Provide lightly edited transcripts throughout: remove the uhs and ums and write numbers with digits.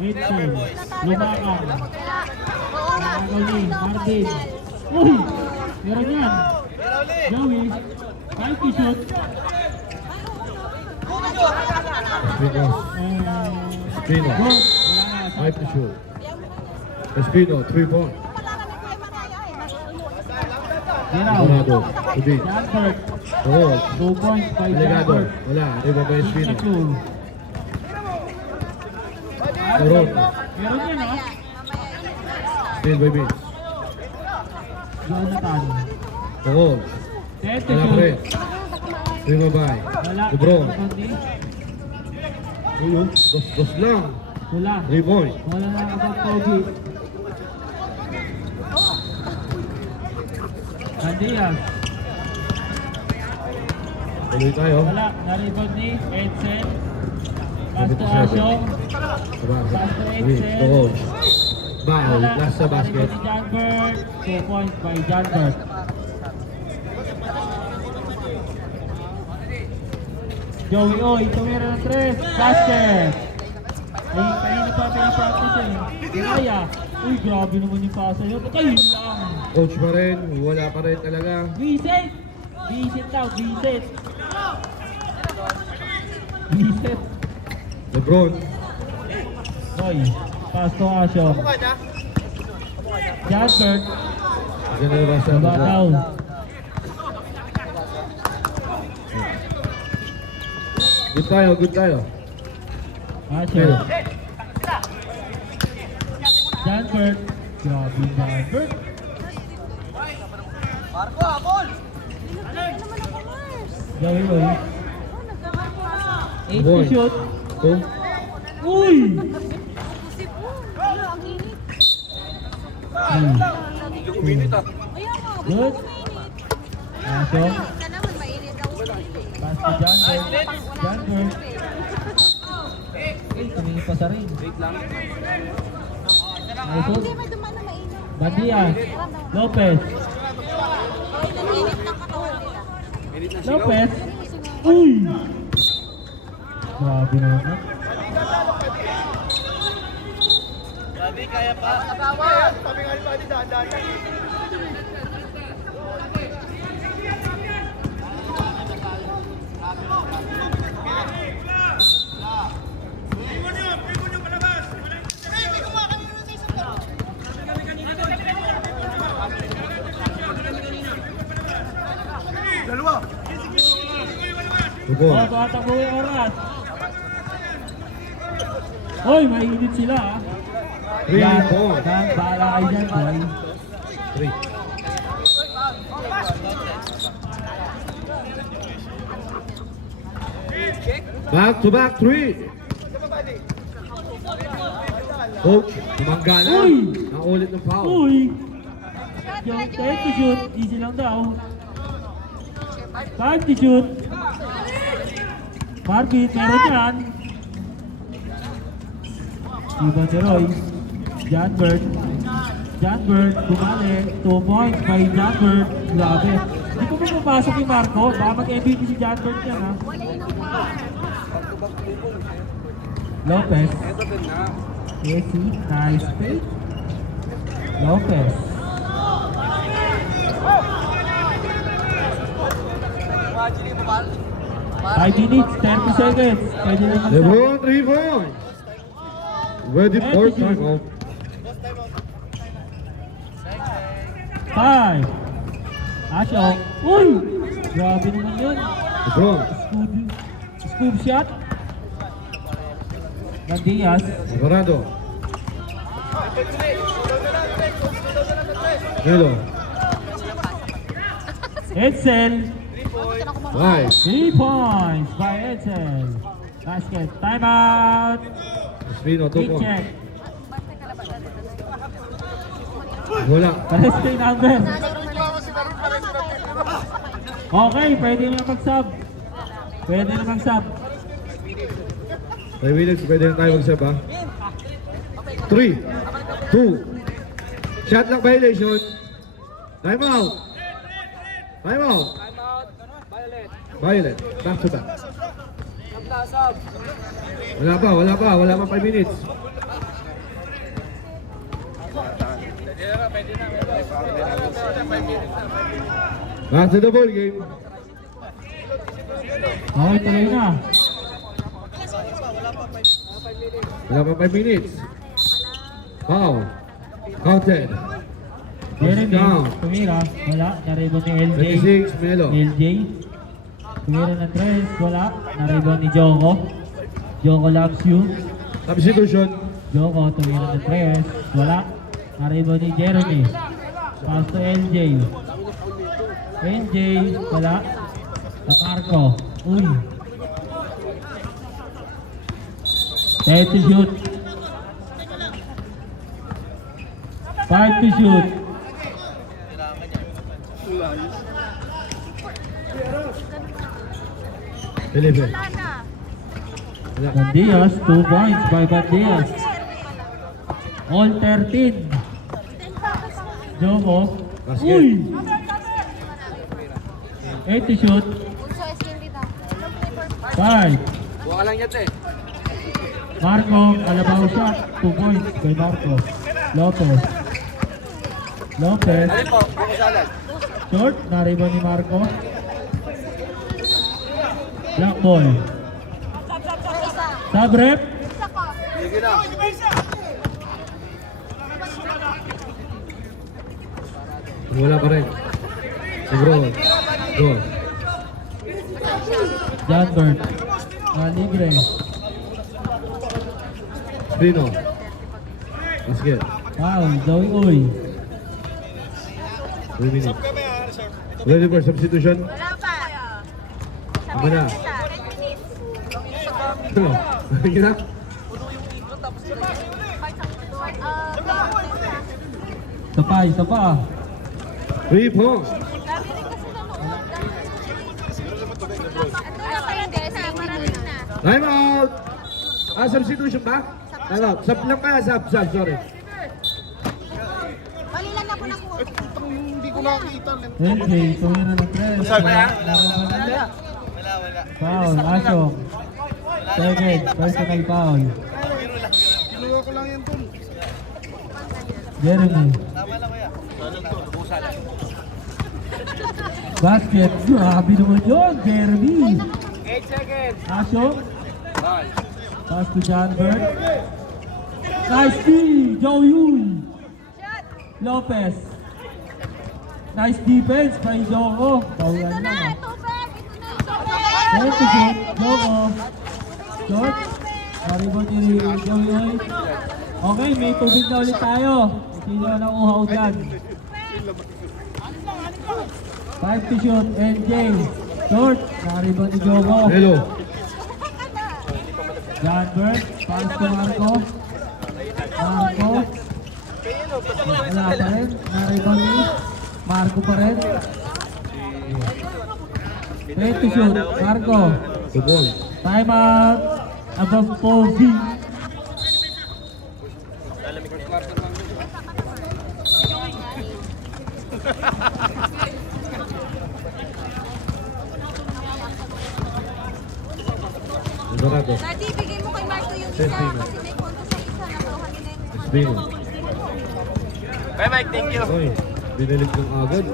Edson, lumakang. Nakakawin, Martin. Uy! Meron yan. Joey, kahit i-shoot. Espino. Wala na. 5 to shoot. Espino, 3 point. Giraw. Dorado, Udin. Janbert. Oo. 2 points by Delegado. Janbert. Wala. Iba ba Espino? Pikachu. Toron. Meron yan ha. Steal by Vince. Jonathan. Oo. Tete Wala pa rin. shoot. Iba ba? Wala. Lebron. Kundi. Ulo. Dos lang. Wala. 3 point. Wala na abang Kobe. Candias. Tuloy tayo. Wala. Na-rebound ni Edson. Pass to Asyong. Pass to Edson. Oo. Foul. Wala. Last sa basket. Na-rebound ni Janbert. 2 points by Janbert. Joey Oy, tumira ng 3. Basket. Ay, kanina pa pinapractice eh. Kaya. Uy, grabe naman yung pasa yun. Kayo lang. Coach pa rin. Wala pa rin talaga. Visit! Visit daw, visit! Visit! Lebron. Oy, pass to Asyo. Janbert, Diyan na nabasa. baba daw. Good tayo, good tayo. Asyo. Janbert. Grabe yung Janbert. Joey Oy. 8 to Boy. shoot. Two. Uy! Good. Asyo. Pass to Janbert. Janbert. Eh, tumingin pa sa rin. Ayun. Bandias. Lopez. Lopez. Uy! Grabe naman. Sabi kaya pa. Sabi nga rin pa, dahan-dahan. Lebron. Oh, tumatakbo yung oras. Hoy, mainit sila ah. 3 point. Bahala kayo dyan, boy. 3. Back to back 3. Coach, tumangga na. Uy! Naulit ng foul. Uy! Yung 10 to shoot, easy lang daw. 5 to shoot. Marvin, meron yan. Ivan Deroy. Janbert. Janbert, bumalik. 2 points by Janbert. Grabe. Hindi ko pa mapasok yung Marco. Baka mag-MVP si Janbert yan ha. Lopez. Jesse, nice pick. Lopez. Five minutes, 30 seconds. Pwede na mag-stop. Lebron 3 points. Ready for timeout. 5. Asyo. Uy! Grabe naman yun. Lebron. Scoop shot. Bandias. Dorado. Melo. Edsel. 5. 3 points by Edsel. Basket. Timeout. Espino 2 Kick points. check. Wala. Pares kay number. Okay, pwede na mag-sub. Pwede na mag-sub. 5 minutes, pwede na tayo mag-sub ha. 3, 2, shot lock violation. Time out. Time out. Violet. Back to back. Wala pa 5 minutes. Back to the ball game. Okay, tuloy na. Wala pa 5 minutes. Foul. Counted. Jeremy, Down. tumira. Wala, na-rebound ni LJ. 26, Melo. LJ. Tumira ng 3, wala. Na-rebound ni Joko. Joko loves you. Substitution. Joko, tumira ng 3, wala. Na-rebound ni Jeremy. Pass to LJ. LJ, wala. Sa Marco. Uy. Time to shoot. 5 to shoot. Deliver. Wala. Bandias, 2 points by Bandias. All 13. Joko. Basket. Uy! 8 to shoot. 5. Buka lang yan, te. Marco, Alabao shot. 2 points by Marco. Lopez. Lopez. Alin po, buka salad. Short, na-rebound ni Marco. Black ball. Sub-rep. Sige na. Wala pa rin. Siguro. Go. John Bird. Libre. Brino. Basket. Foul, Joey Uy. 3 minutes. Ready for substitution? Wala pa. Tama na. Ano? Sige na. Isa pa. 3 points. Dami rin kasi nanood. Ito na pa yung desa, marami na. Time out! Substitution ba? Time out. Sub lang kaya, sub, sorry. Mali lang na po na po. LJ, tumira ng 3. Wala. Foul, Asok. Second, personal foul. Kinuha ko lang yan, tol. Jeremy. Tama lang, kuya. Busa lang. Basket. Grabe naman yun, Jeremy. 8 seconds. Asok. Bye. Pass to John Bird. Nice D, Joe Yul. Lopez. Nice defense by Joko. Bawian Ito na, lang. tubig. Ito na, Right to shoot. Joko. Shot. Naribon ni Joey Uy. Okay, may tubig na ulit tayo. Sino na uhaw dyan? 5 to shoot. NJ. Short. Naribon ni Joko. Hello. John Bird. Pass to Marco. Marco. Wala pa rin. Naribon ni Marco pa rin. 8 to shoot. Marco. 2 points. Time out. Above Pogi. Dorado. Daddy, bigay mo kay Marco yung isa kasi may konto sa isa na kuha nila yung Brino. Bye, Mike. Thank you. Oy, binilig ng agad.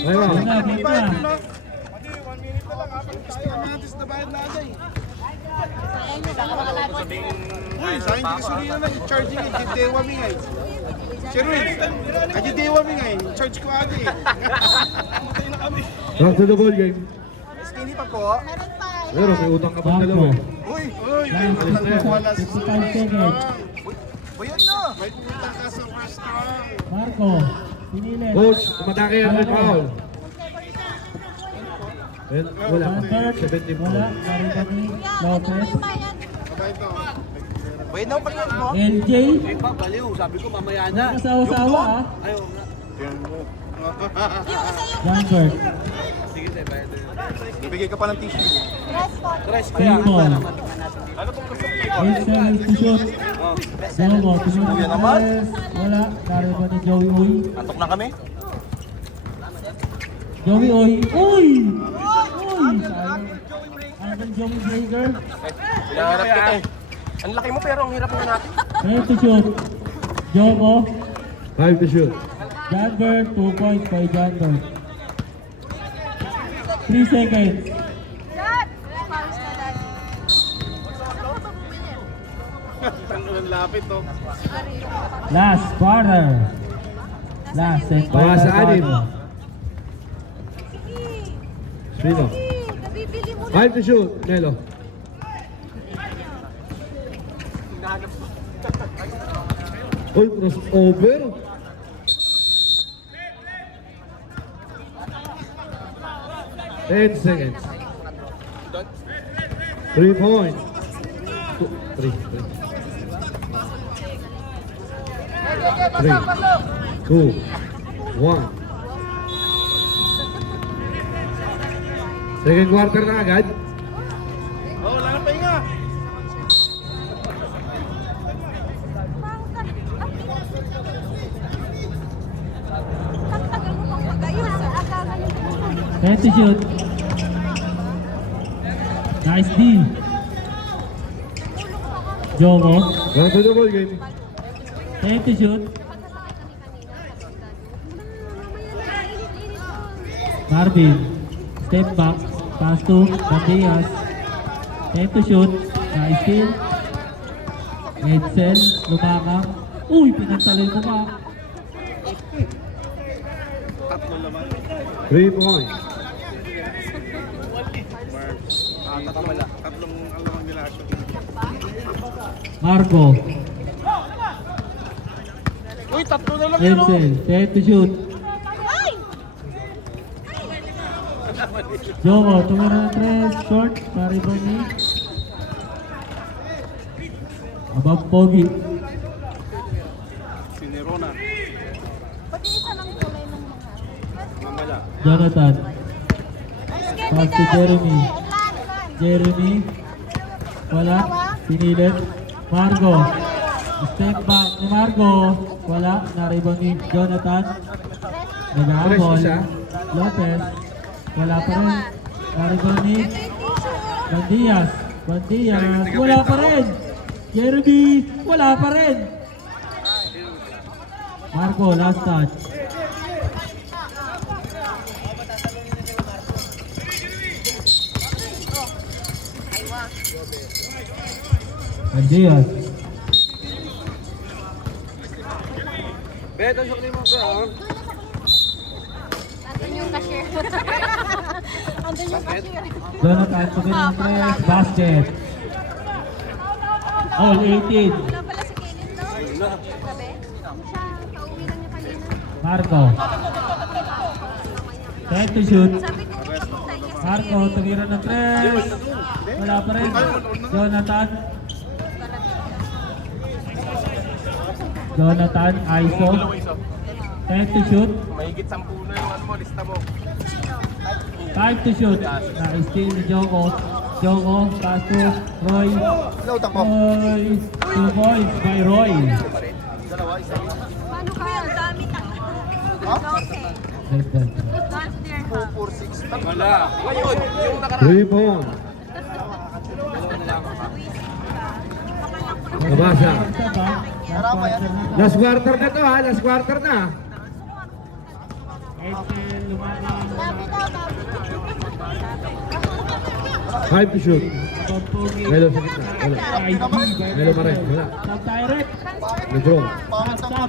Time out. Game na, game na. Uy, sa hindi gasolina na charging it, dewa mi ngay. Sherwin, kaya dewa mi ngay, charge ko agad eh. Back to the ball game. Skinny pa po. Meron pa. Pero may utang ka pang dalawa eh. Uy, Nice, alis na yan. 55 seconds. Bayan na. May pumunta ka sa restaurant. Marco. Pinilit. Coach, tumatake ang red foul. Well, wala John pa. Bird. 70 Wala. points. Naribon ni Ito Lopez. yung bayan. Sabay to. Bayan na pa rin mo. LJ. Ay, pa, baliw. Sabi ko mamaya na. Kasawa-sawa ah. Ayaw nga. Yung isa yung John Bird. Sige, tayo. Bayan na. Bibigay ka pa ng tissue. restaurant. Tres pa Three yan. ball. Ano pong gusto mo? 8 seconds to shoot. Jomo. Tumira ng 3. Wala. Naribon ni Joey Uy. Antok na kami? Joey Uy. Uy! Uy! Sayang. Ang Joey Breaker. Pinaharap kita eh. Ang laki mo pero ang hirap mo natin. Ready to shoot. Joko. 5 to shoot. Janbert, 2 points by Janbert. 3 seconds. Shot! Fouls na dad. Saan ko ba bumili? Ang lapit to. Sigarilyo ko pa. Last quarter. Last and Mga sa anim. Sige! Sino? Sige! Nabibili mo na. 5 to shoot. Melo. Uy, crossover. Ten seconds. 3 points. 3, 2, 1. Second quarter na agad. Oh, wala na pahinga. Ang tagal mo pang mag-ayos. Akala niyo 10 to shoot. Nice D. Jomo, Going to the ball game. 10 to shoot. Marvin, step back, pass to Bandias. 10 to shoot. Nice steal. Edsel, lumakang. Uy, pinagtalin mo ba? Tatlo naman. 3 points. Tatlong ang lamang nila. Marco, Uy, tatlo na lang yun. Edsel, 10 to shoot. Jomo, tumira ng 3, short, pari ba ni? Abang Pogi. Si Nerona. Pati isa ng kulay ng mga. Mamala. Jonathan, pass to Jeremy. Ulan, ulan. Jeremy, wala, pinilit. Margo, step back ni Margo, wala, naribang ni Jonathan. Nag-aabol, Press isa. Lopez, wala pa rin. Naribang ni Bandias, Bandias, wala pa rin. Jeremy, wala pa rin. Margo, last touch. Bandias. Beto, siya mo bro. Andun yung cashier. Andun yung cashier. Jonathan, tumira ng 3, basket. All 18. Wala pala si Kenneth, no? Gabi? Siya, pauwi lang niya kanina. Marco. 10 to shoot. Sabi ko, pupunta niya si Marco, tumira ng 3. Wala pa rin. Jonathan. Jonathan, ISO. 10 to shoot. Mahigit 10 na yung ano mo, lista mo. 5 to shoot. Na-steal ni Joko. Joko, pass to Roy. Roy. 2 points by Roy. Paano ka? Ang dami Okay. Dagdag. That's their hub. Wala. Ngayon, yung nakaraan. 3 points. Nabasa. Isa ba? Last quarter na to ha. Last quarter na. Edsel, lumaban. Sabi daw, sabi. 5 to shoot. Abang Pogi. Melo sa gitna. Wala. Melo pa rin. Wala. Top direct. Nag-draw. Stop.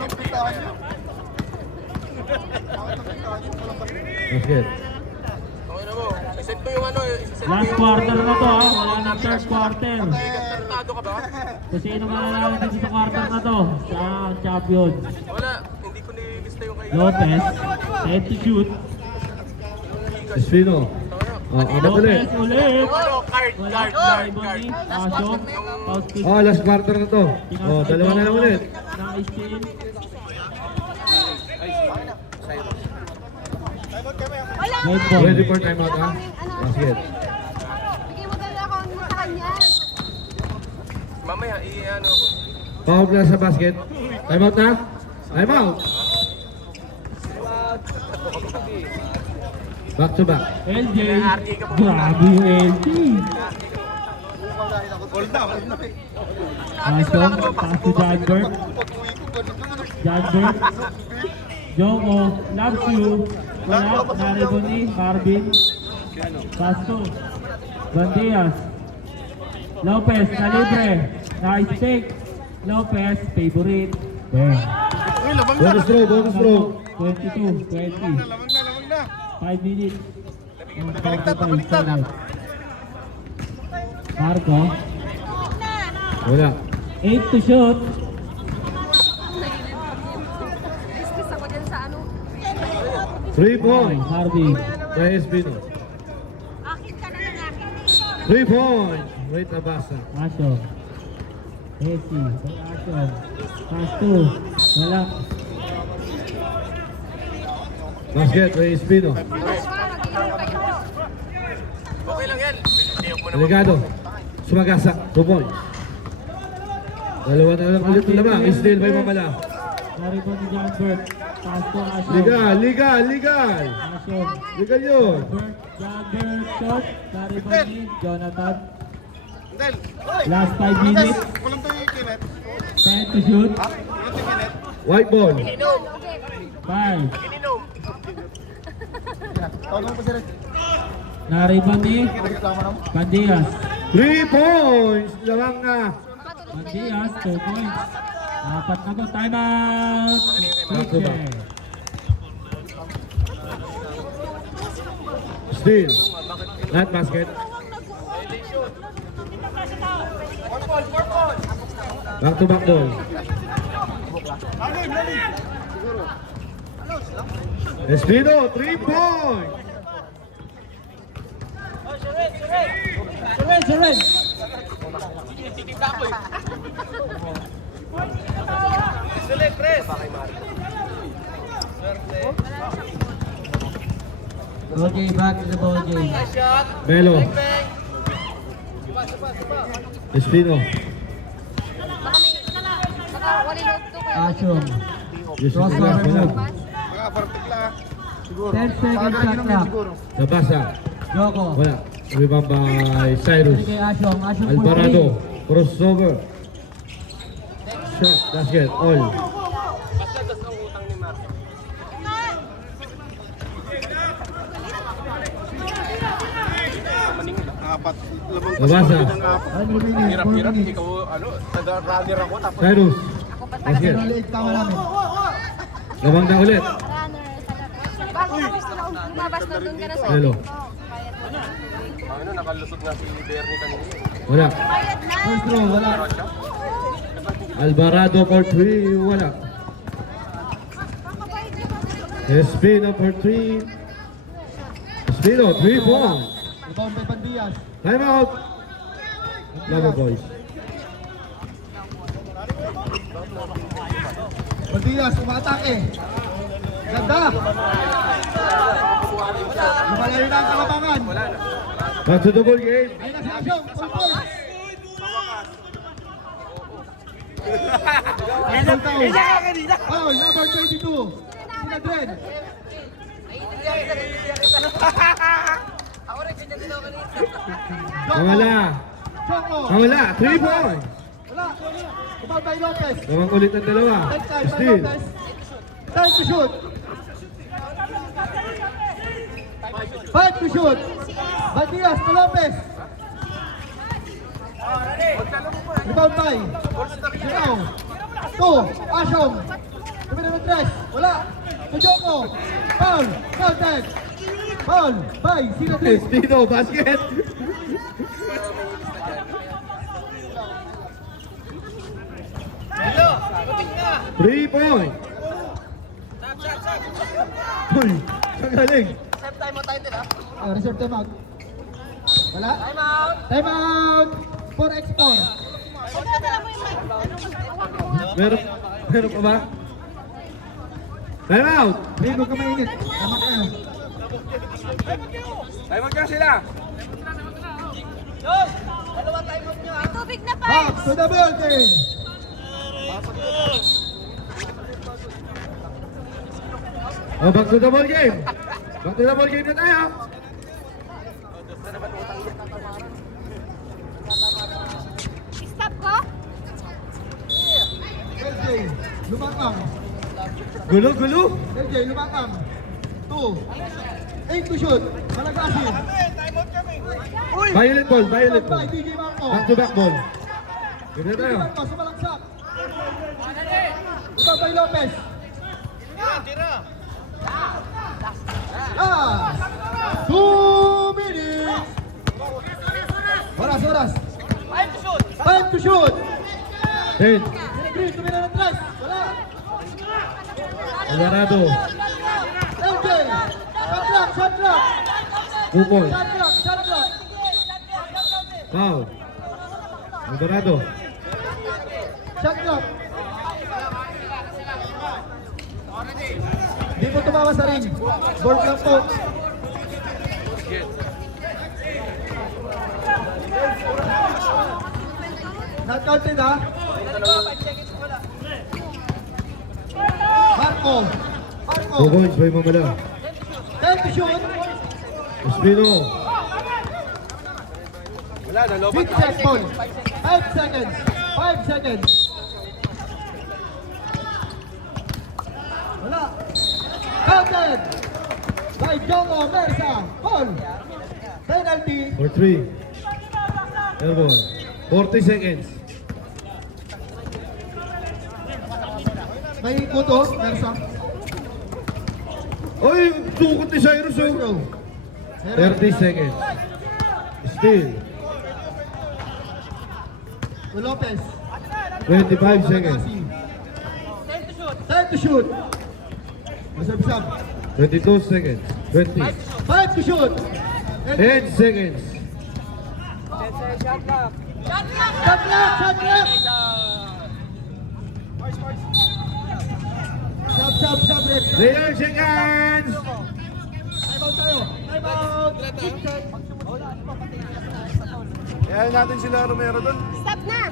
Basket. Okay na mo. Iset ko yung ano, iset Last quarter na to ha. Wala nang third quarter. Tartado ka ba? Kung sino mananalo dito sa quarter na to sa champion. Wala. Hindi ko nilista yung kay... Lopez, 10 to shoot. Espino. Abot ulit. Lopez ulit. Ano, card. Iboni, Asyo, Pauskis. Last quarter na to. Dalawa na lang ulit. Na-steal. Wala Red nga. ball. Ready for timeout ha. Basket. Bigay mo dala ako sa kanya. Mamaya, i-ano ko. Foul na sa basket. Timeout na. Timeout. Back to back. LJ. Grabe yung LJ. Hold na. Asyo, pass to Janbert. John Bert. Joko, loves you. Wala, narito ni Marvin. Pasto. Bandias. Lopez, na libre. Nice take. Lopez, favorite. There. Uy, labang na. Bonus throw, bonus throw. 22, 20. Lamang na. 5 minutes. Baliktad. Marco, Wala. 8 to shoot. Discuss ako dyan sa ano. 3 points. Harvey. Kay Espino. Akin ka na lang akin. 3 points. Wait na basa. Asyo. Messi. Asyo. Pasto. Wala. Basket kay Espino. Delegado. Sumagasa. 2 points. Dalawa na lang ulit na lamang. Still may mamala. Narito ni John Bert. Pasto. Asyo. Legal. Asyo. Legal yun. John Bert shot. Narito ni Jonathan. Del. Last 5 minutes. Kulang to yung kinet. 10 to shoot. Kulang to yung kinet. White ball. 5. Tawag mo pa sila. Narito ni Bandias. 3 points. Lamang na. Bandias, 2 points. Apat na po. Time out. Okay. Still. Not basket. Back to back ball. Espino, 3 points. Seren. Okay, back to the ball game. Melo. Espino. Baka may, baka wali loob to kayo. Action. Yusuf Ilas, wala. Mga partik lang. Siguro. 10 seconds Sa shot clock. siguro. Nabasa. Joko. Wala. Rebound by Cyrus. Sige, Asyong. Asyong for Alvarado. three. Crossover. Shot. Basket. All. Apat. Labang Nabasa. ng apat. Hirap-hirap. Ikaw, taga-runner ako. Tapos Cyrus. Ako pa Basket. tama namin. Labang na ulit. runner. Bago kami sila lumabas na doon ka na sa Melo. Ano, nakalusot nga si Bernie kanina. Wala. Bayad na. First row, wala. Alvarado for 3. Wala. Espino for 3. Espino, 3 points. Rebound by Bandias. Time out. Love boys. Bandias, umatake. Ganda. Lumalayo na ang kalabangan. Back to the ball game. Ay na si Asyong. Full point. Foul, number 22. Sinadren. Nawala. Joko. Nawala. 3 points. Wala. Rebound by Lopez. Lamang ulit ang dalawa. Next time by Still. Lopez. Time to shoot. 5 to shoot. Bandias to Lopez. Rebound by Sinaw. 2. Asyong. Tumira ng 3. Wala. To Joko. Foul. Counted. Foul by Sinadren. Espino, basket. Hello! Kapit ka! 3 points. Uy, saan galing? Same time mo tayo din, ha? Reserve time out. Wala? Time out! Time out for export. Meron pa ba? Time out. Hindi, huwag ka mainit. Tama kayo. Ay, magka sila. May tubig na pa. Back to the ball game. Oh, back to the ball game. Back to the ball game na tayo. Stop ko. LJ, lumakang. Gulo, gulo. LJ, lumakam. 2. 8 to shoot. Malagasin. Violet ball, violet ball. By DJ Marco. Back to back ball. Ganda DJ tayo. Marco, sumalaksak. Ito by Lopez. Last 2 minutes. Oras. 5 to shoot. 10. Green, tumira ng tres. Wala. Alvarado. LJ. Shot clock. 2 points. Shot clock. Foul. Alvarado. Shot clock. Di po tumawa sa ring. Board lang po. Not counted ha. Marco. 2 points by Mamala. 10 to shoot. Espino. Wala, nalobat. Big check ball. 5 seconds. 5 seconds. Wala. Counted. By Jongo Mersa. Ball. Penalty. For 3. Airball. 40 seconds. May puto. Mersa. Oy, tukot ni Cyrus oh. 30 seconds. Still. Lopez. 25 seconds. 10 to shoot. Masab-sab. 22 seconds. 20. 5 to shoot. 10 seconds. Shot clock. Sab, rep. 3 seconds. Time out tayo. Time out. Big check. Kaya natin sila Romero doon. Stop na!